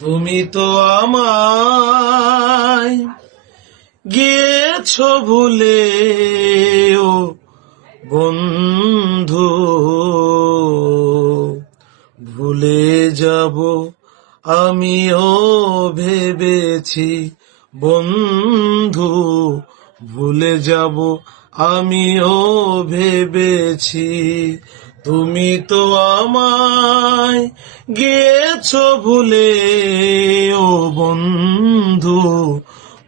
তুমি তো আমায় গিয়েছো ভুলে ও বন্ধু, ভুলে যাব আমিও ভেবেছি বন্ধু, ভুলে যাব আমিও ভেবেছি। তুমি তো আমায় গিয়েছো ভুলে ও বন্ধু,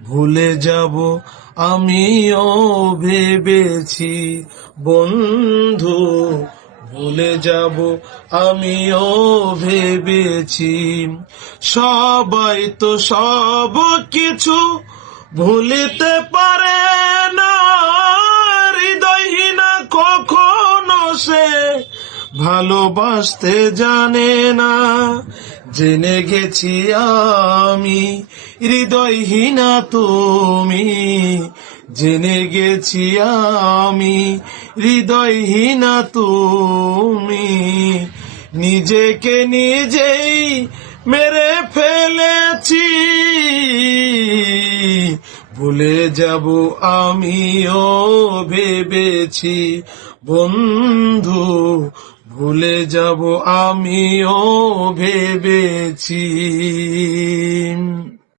ভুলে যাব আমিও ভেবেছি বন্ধু, ভুলে যাব আমিও ভেবেছি। সবাই তো সব কিছু ভুলিতে পারে না, হৃদয়হীনা কখনো সে ভালোবাসতে জানে না। জেনে গেছি আমি হৃদয়হীনা তুমি, জেনে গেছি আমি হৃদয়হীনা তুমি। নিজেকে নিজেই মেরে ফেলেছি, ভুলে যাব আমিও ভেবেছি বন্ধু, ভুলে যাব আমিও ভেবেছি।